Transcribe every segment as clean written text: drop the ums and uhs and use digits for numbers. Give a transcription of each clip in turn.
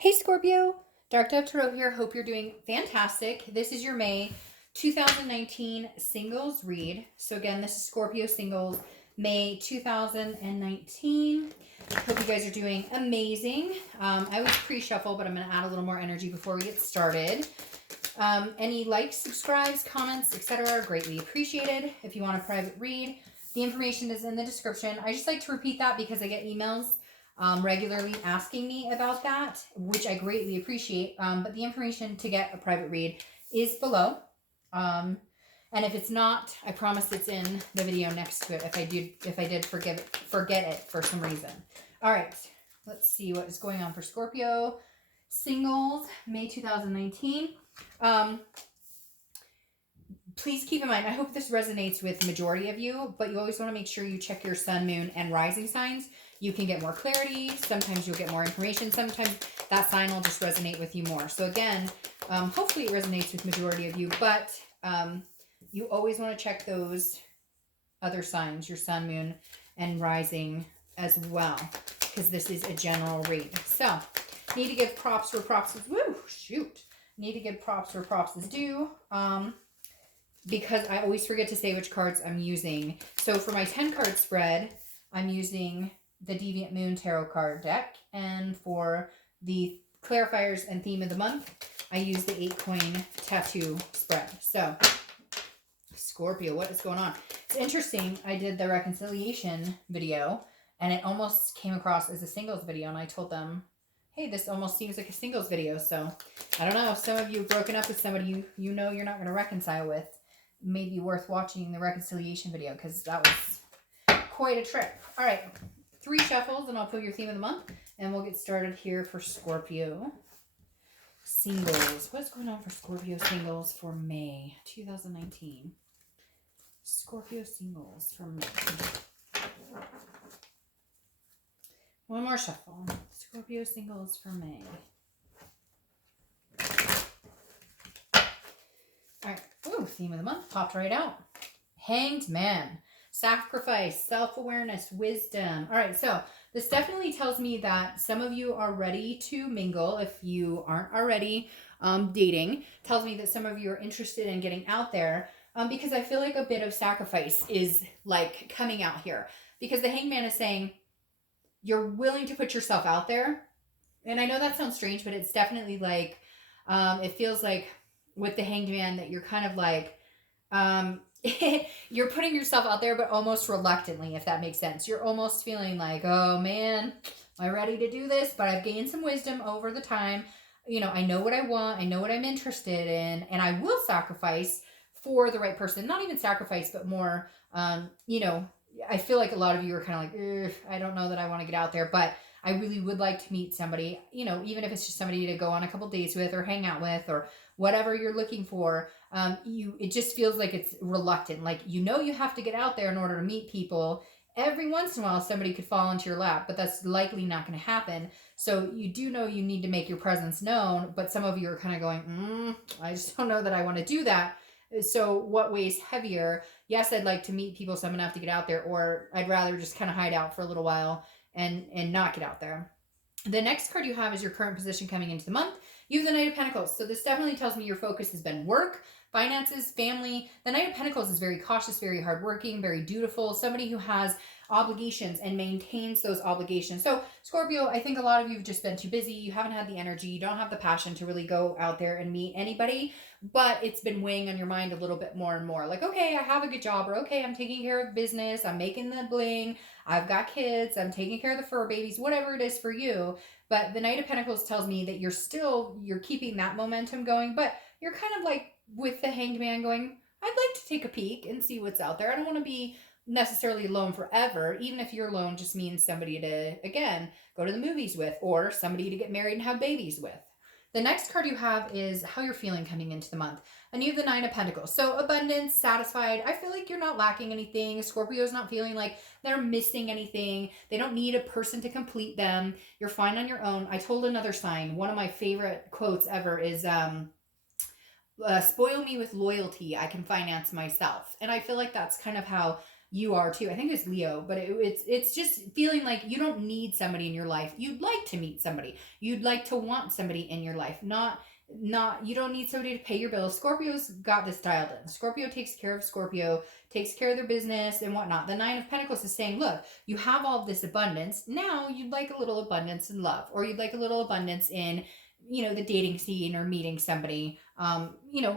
Hey Scorpio, Dark Dove Tarot here. Hope you're doing fantastic. This is your May 2019 singles read. So again, this is Scorpio singles, May 2019. Hope you guys are doing amazing. I was pre-shuffle, but I'm going to add a little more energy before we get started. Any likes, subscribes, comments, etc. are greatly appreciated. If you want a private read, the information is in the description. I just like to repeat that because I get emails regularly asking me about that, which I greatly appreciate. But the information to get a private read is below. And if it's not, I promise it's in the video next to it if I did forget it for some reason. All right, let's see what is going on for Scorpio singles, May 2019. Please keep in mind, I hope this resonates with the majority of you, but you always want to make sure you check your sun, moon, and rising signs. You can get more clarity. Sometimes you'll get more information. Sometimes that sign will just resonate with you more. So again, hopefully it resonates with majority of you, but you always want to check those other signs, your sun, moon, and rising as well, because this is a general read. So need to give props where props is, need to give props where props is due. Because I always forget to say which cards I'm using. So for my 10 card spread, I'm using the Deviant Moon Tarot card deck. And for the clarifiers and theme of the month, I use the 8-coin tattoo spread. So Scorpio, what is going on? It's interesting. I did the reconciliation video and it almost came across as a singles video. And I told them, hey, this almost seems like a singles video. So I don't know if some of you have broken up with somebody you know you're not going to reconcile with. Maybe worth watching the reconciliation video because that was quite a trip. All right, 3 shuffles and I'll pull your theme of the month and we'll get started here for Scorpio singles. What's going on for Scorpio singles for May 2019? Scorpio singles for May. One more shuffle. Scorpio singles for May. All right. Ooh, theme of the month popped right out. Hanged Man. Sacrifice, self-awareness, wisdom. All right, so this definitely tells me that some of you are ready to mingle if you aren't already dating. Tells me that some of you are interested in getting out there because I feel like a bit of sacrifice is like coming out here. Because the Hanged Man is saying you're willing to put yourself out there. And I know that sounds strange, but it's definitely like, it feels like with the Hanged Man that you're kind of like, you're putting yourself out there, but almost reluctantly, if that makes sense. You're almost feeling like, oh man, am I ready to do this? But I've gained some wisdom over the time. You know, I know what I want. I know what I'm interested in, and I will sacrifice for the right person. Not even sacrifice, but more, you know, I feel like a lot of you are kind of like, I don't know that I want to get out there, but I really would like to meet somebody, you know, even if it's just somebody to go on a couple dates with or hang out with or whatever you're looking for. It just feels like it's reluctant. Like, you know, you have to get out there in order to meet people. Every once in a while, somebody could fall into your lap, but that's likely not going to happen. So you do know you need to make your presence known, but some of you are kind of going, I just don't know that I want to do that. So what weighs heavier? Yes, I'd like to meet people, so I'm going to have to get out there, or I'd rather just kind of hide out for a little while and not get out there. The next card you have is your current position coming into the month. You have the Knight of Pentacles. So this definitely tells me your focus has been work, finances, family. The Knight of Pentacles is very cautious, very hardworking, very dutiful, somebody who has obligations and maintains those obligations. So Scorpio, I think a lot of you have just been too busy. You haven't had the energy. You don't have the passion to really go out there and meet anybody, but it's been weighing on your mind a little bit more and more. Like, okay, I have a good job, or okay, I'm taking care of business. I'm making the bling. I've got kids. I'm taking care of the fur babies, whatever it is for you. But the Knight of Pentacles tells me that you're keeping that momentum going, but you're kind of like with the Hanged Man going, I'd like to take a peek and see what's out there. I don't want to be necessarily alone forever, even if you're alone just means somebody to, again, go to the movies with, or somebody to get married and have babies with. The next card you have is how you're feeling coming into the month. And you have the Nine of Pentacles. So abundance, satisfied. I feel like you're not lacking anything. Scorpio's not feeling like they're missing anything. They don't need a person to complete them. You're fine on your own. I told another sign, one of my favorite quotes ever is, spoil me with loyalty, I can finance myself. And I feel like that's kind of how you are too. I think it's Leo, but it's just feeling like you don't need somebody in your life. You'd like to meet somebody. You'd like to want somebody in your life. Not you don't need somebody to pay your bills. Scorpio's got this dialed in. Scorpio takes care of Scorpio, takes care of their business and whatnot. The Nine of Pentacles is saying, look, you have all of this abundance. Now you'd like a little abundance in love, or you'd like a little abundance in, the dating scene or meeting somebody,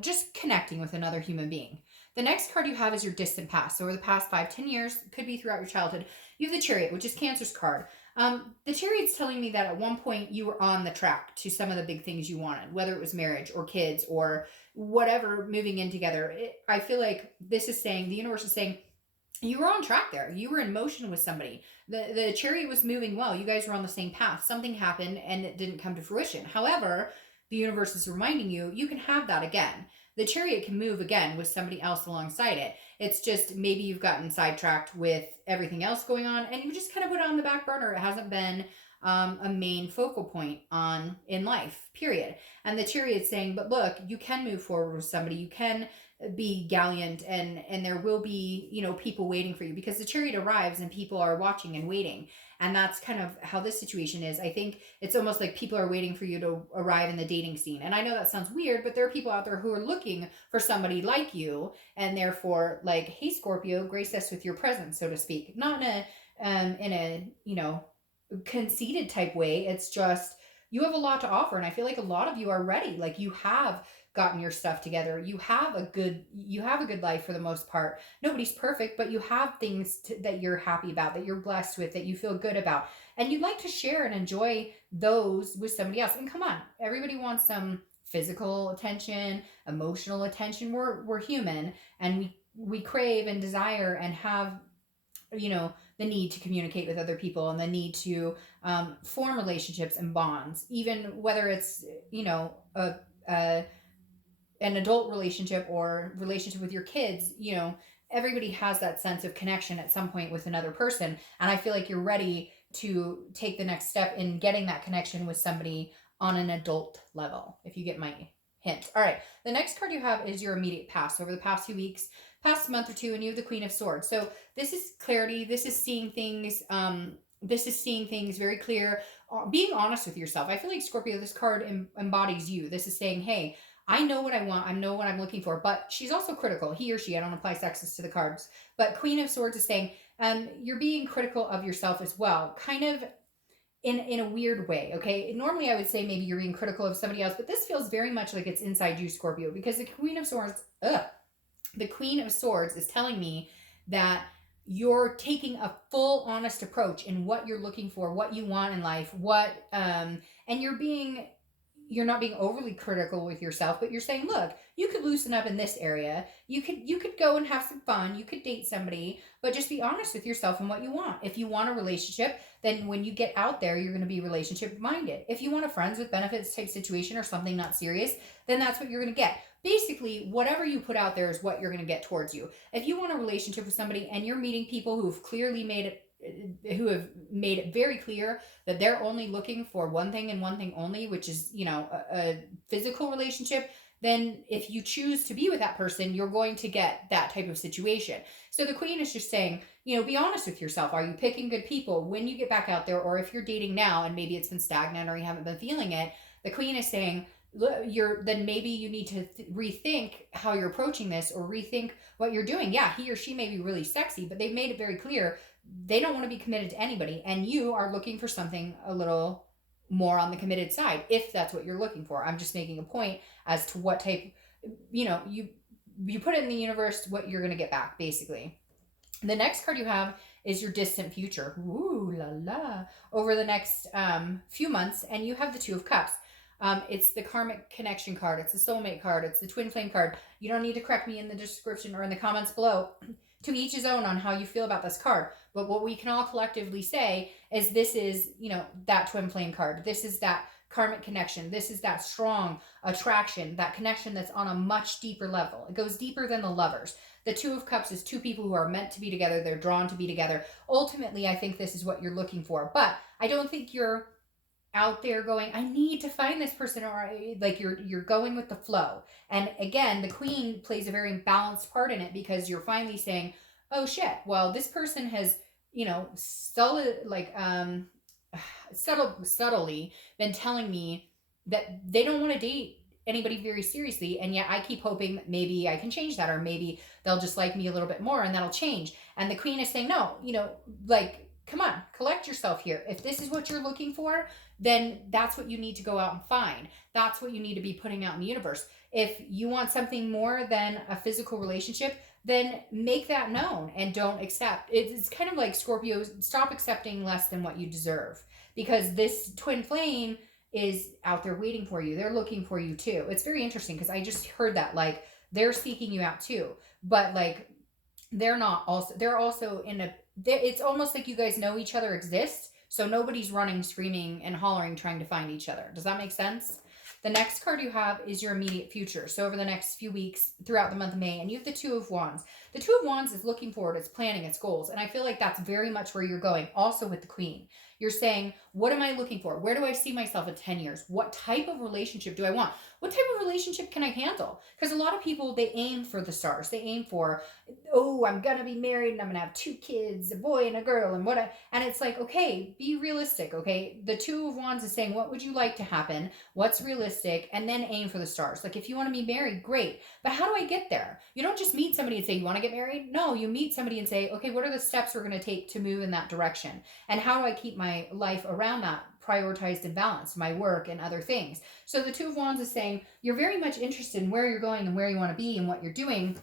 just connecting with another human being. The next card you have is your distant past. So over the past 5-10 years, could be throughout your childhood, you have the Chariot, which is Cancer's card. The Chariot's telling me that at one point you were on the track to some of the big things you wanted, whether it was marriage or kids or whatever, moving in together. I feel like this is saying, the universe is saying, you were on track there. You were in motion with somebody. The Chariot was moving well. You guys were on the same path. Something happened and it didn't come to fruition. However, the universe is reminding you, you can have that again. The Chariot can move again with somebody else alongside it. It's just maybe you've gotten sidetracked with everything else going on and you just kind of put it on the back burner. It hasn't been a main focal point in life, period. And the Chariot's saying, but look, you can move forward with somebody. You can be gallant and there will be, people waiting for you, because the Chariot arrives and people are watching and waiting. And that's kind of how this situation is. I think it's almost like people are waiting for you to arrive in the dating scene. And I know that sounds weird, but there are people out there who are looking for somebody like you, and therefore like, hey, Scorpio, grace us with your presence, so to speak. Not in a conceited type way. It's just, you have a lot to offer, and I feel like a lot of you are ready. Like, you have gotten your stuff together. You have a good life for the most part. Nobody's perfect, but you have things that you're happy about, that you're blessed with, that you feel good about, and you'd like to share and enjoy those with somebody else. And come on, everybody wants some physical attention, emotional attention. We're human, and we crave and desire and have, the need to communicate with other people, and the need to form relationships and bonds, even whether it's, an adult relationship or relationship with your kids. Everybody has that sense of connection at some point with another person. And I feel like you're ready to take the next step in getting that connection with somebody on an adult level, if you get my hint. All right. The next card you have is your immediate past. Over the past few weeks, past month or two, and you have the Queen of Swords. So this is clarity. This is seeing things. This is seeing things very clear. Being honest with yourself. I feel like, Scorpio, this card embodies you. This is saying, hey, I know what I want. I know what I'm looking for. But she's also critical. He or she. I don't apply sexist to the cards. But Queen of Swords is saying, you're being critical of yourself as well. Kind of in a weird way, okay? Normally I would say maybe you're being critical of somebody else, but this feels very much like it's inside you, Scorpio, because the Queen of Swords is telling me that you're taking a full honest approach in what you're looking for, what you want in life, and you're not being overly critical with yourself, but you're saying, look, you could loosen up in this area. You could go and have some fun. You could date somebody, but just be honest with yourself and what you want. If you want a relationship, then when you get out there, you're going to be relationship minded. If you want a friends with benefits type situation or something not serious, then that's what you're going to get. Basically, whatever you put out there is what you're going to get towards you. If you want a relationship with somebody and you're meeting people who have made it very clear that they're only looking for one thing and one thing only, which is, a physical relationship, then if you choose to be with that person, you're going to get that type of situation. So the Queen is just saying, be honest with yourself. Are you picking good people when you get back out there? Or if you're dating now and maybe it's been stagnant or you haven't been feeling it, the Queen is saying, then maybe you need to rethink how you're approaching this, or rethink what you're doing. Yeah, he or she may be really sexy, but they've made it very clear they don't want to be committed to anybody, and you are looking for something a little more on the committed side, if that's what you're looking for. I'm just making a point as to what type, you put it in the universe, what you're going to get back, basically. The next card you have is your distant future. Ooh la la. Over the next few months, and you have the Two of Cups. It's the Karmic connection card. It's the soulmate card. It's the twin flame card. You don't need to correct me in the description or in the comments below. To each his own on how you feel about this card. But what we can all collectively say is this is, that twin flame card. This is that karmic connection. This is that strong attraction, that connection that's on a much deeper level. It goes deeper than the lovers. The Two of Cups is two people who are meant to be together. They're drawn to be together. Ultimately, I think this is what you're looking for. But I don't think you're out there going, I need to find this person, or like you're going with the flow. And again, the Queen plays a very balanced part in it, because you're finally saying, oh shit, well, this person has, subtly been telling me that they don't want to date anybody very seriously, and yet I keep hoping that maybe I can change that, or maybe they'll just like me a little bit more and that'll change. And the queen is saying, no, like, come on, collect yourself here. If this is what you're looking for, then that's what you need to go out and find. That's what you need to be putting out in the universe. If you want something more than a physical relationship, then make that known and don't accept. It's kind of like Scorpio, stop accepting less than what you deserve, because this twin flame is out there waiting for you. They're looking for you too. It's very interesting because I just heard that, like, they're seeking you out too, but like they're also in a, it's almost like you guys know each other exists, so nobody's running, screaming, and hollering trying to find each other. Does that make sense? The next card you have is your immediate future. So over the next few weeks throughout the month of May, and you have the Two of Wands. The Two of Wands is looking forward, it's planning, it's goals. And I feel like that's very much where you're going. Also with the Queen, you're saying, what am I looking for? Where do I see myself in 10 years? What type of relationship do I want? What type of relationship can I handle? Because a lot of people, they aim for the stars. They aim for, oh, I'm going to be married and I'm going to have 2 kids, a boy and a girl, and it's like, okay, be realistic, okay? The Two of Wands is saying, what would you like to happen? What's realistic? And then aim for the stars. Like, if you want to be married, great. But how do I get there? You don't just meet somebody and say, you want to get married? No, you meet somebody and say, okay, what are the steps we're going to take to move in that direction? And how do I keep my life around that prioritized and balanced, my work and other things? So the Two of Wands is saying you're very much interested in where you're going and where you want to be and what you're doing.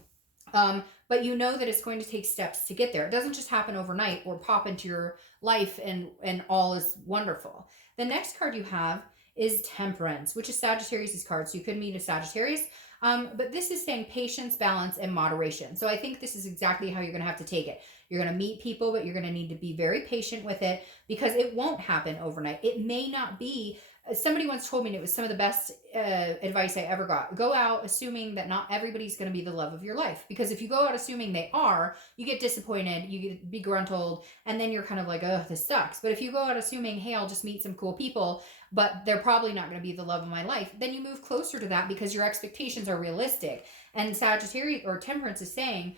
But you know that it's going to take steps to get there. It doesn't just happen overnight or pop into your life and all is wonderful. The next card you have is Temperance, which is Sagittarius' card. So you could meet a Sagittarius. But this is saying patience, balance, and moderation. So I think this is exactly how you're going to have to take it. You're going to meet people, but you're going to need to be very patient with it, because it won't happen overnight. It may not be. Somebody once told me, and it was some of the best advice I ever got. Go out assuming that not everybody's going to be the love of your life. Because if you go out assuming they are, you get disappointed, you get begruntled, and then you're kind of like, oh, this sucks. But if you go out assuming, hey, I'll just meet some cool people, but they're probably not going to be the love of my life, then you move closer to that because your expectations are realistic. And Sagittarius or Temperance is saying,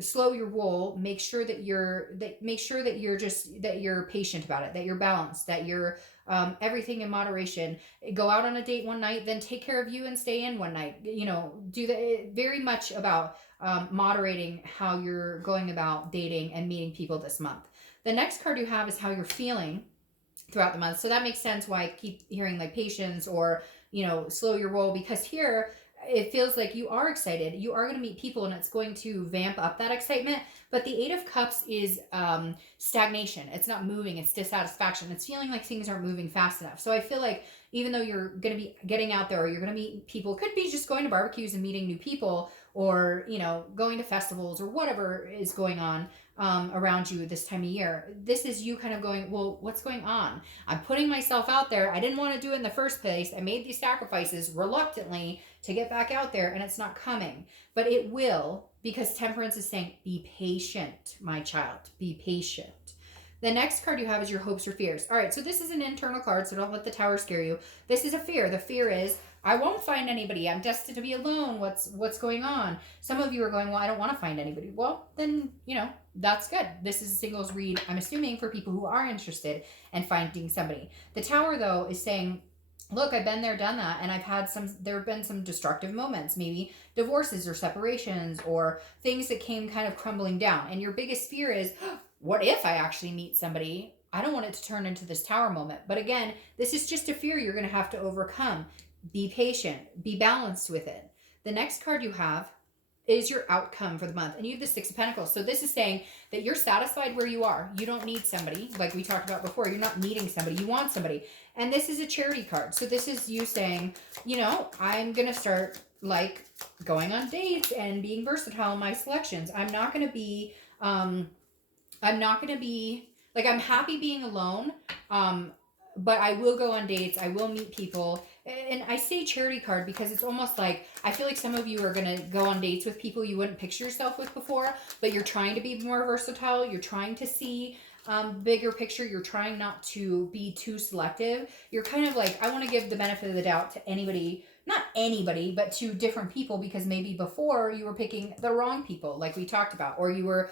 slow your roll, make sure that you're patient about it, that you're balanced, that you're everything in moderation. Go out on a date one night, then take care of you and stay in one night. Do that. Very much about moderating how you're going about dating and meeting people this month. The next card you have is how you're feeling throughout the month. So that makes sense why I keep hearing like patience or, slow your roll, because here it feels like you are excited. You are going to meet people and it's going to vamp up that excitement. But the 8 of Cups is stagnation. It's not moving. It's dissatisfaction. It's feeling like things aren't moving fast enough. So I feel like even though you're going to be getting out there or you're going to meet people, could be just going to barbecues and meeting new people, or, going to festivals or whatever is going on around you this time of year. This is you kind of going, well, what's going on? I'm putting myself out there. I didn't want to do it in the first place. I made these sacrifices reluctantly to get back out there, and it's not coming. But it will, because Temperance is saying, be patient, my child. Be patient. The next card you have is your hopes or fears. All right, so this is an internal card, so don't let the tower scare you. This is a fear. The fear is, I won't find anybody. I'm destined to be alone. What's going on? Some of you are going, well, I don't want to find anybody. Well, then, that's good. This is a singles read, I'm assuming, for people who are interested in finding somebody. The tower, though, is saying, look, I've been there, done that, and there have been some destructive moments, maybe divorces or separations or things that came kind of crumbling down. And your biggest fear is, what if I actually meet somebody? I don't want it to turn into this tower moment. But again, this is just a fear you're going to have to overcome. Be patient. Be balanced with it. The next card you have is your outcome for the month. And you have the 6 of Pentacles. So this is saying that you're satisfied where you are. You don't need somebody, like we talked about before. You're not needing somebody. You want somebody. And this is a charity card. So this is you saying, I'm going to start like going on dates and being versatile in my selections. I'm happy being alone. But I will go on dates. I will meet people. And I say charity card because it's almost like, I feel like some of you are going to go on dates with people you wouldn't picture yourself with before, but you're trying to be more versatile. You're trying to see bigger picture, you're trying not to be too selective. You're kind of like, I want to give the benefit of the doubt to anybody, not anybody, but to different people, because maybe before you were picking the wrong people, like we talked about, or you were,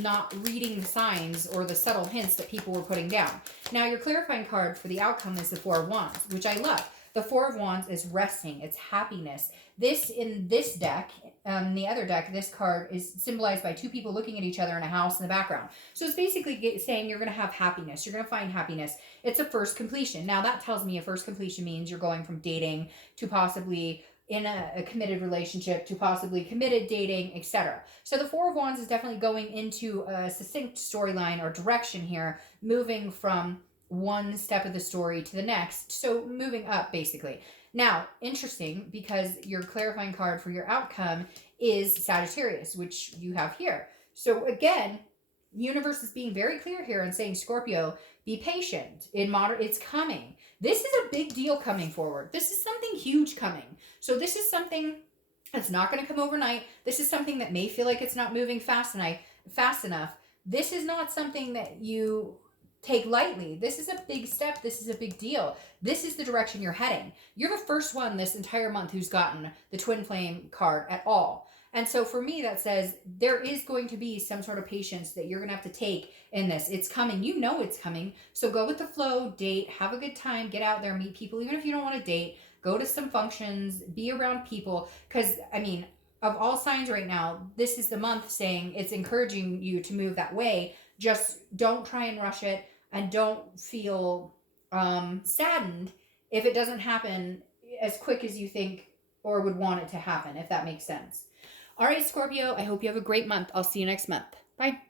not reading the signs or the subtle hints that people were putting down. Now, your clarifying card for the outcome is the Four of Wands, which I love. The Four of Wands is resting, it's happiness. This, in this deck, the other deck, this card is symbolized by two people looking at each other in a house in the background. So it's basically saying you're going to have happiness. You're going to find happiness. It's a first completion. Now, that tells me a first completion means you're going from dating to possibly in a committed relationship to possibly committed dating, etc. So the Four of Wands is definitely going into a succinct storyline or direction here, moving from one step of the story to the next. So moving up, basically. Now, interesting, because your clarifying card for your outcome is Sagittarius, which you have here. So again, universe is being very clear here and saying, Scorpio, be patient. It's coming. This is a big deal coming forward. This is something huge coming. So this is something that's not going to come overnight. This is something that may feel like it's not moving fast enough. This is not something that you take lightly. This is a big step. This is a big deal. This is the direction you're heading. You're the first one this entire month who's gotten the Twin Flame card at all. And so for me, that says there is going to be some sort of patience that you're going to have to take in this. It's coming. You know it's coming. So go with the flow, date, have a good time, get out there, meet people. Even if you don't want to date, go to some functions, be around people. Because, of all signs right now, this is the month saying it's encouraging you to move that way. Just don't try and rush it. And don't feel saddened if it doesn't happen as quick as you think or would want it to happen, if that makes sense. All right, Scorpio, I hope you have a great month. I'll see you next month. Bye.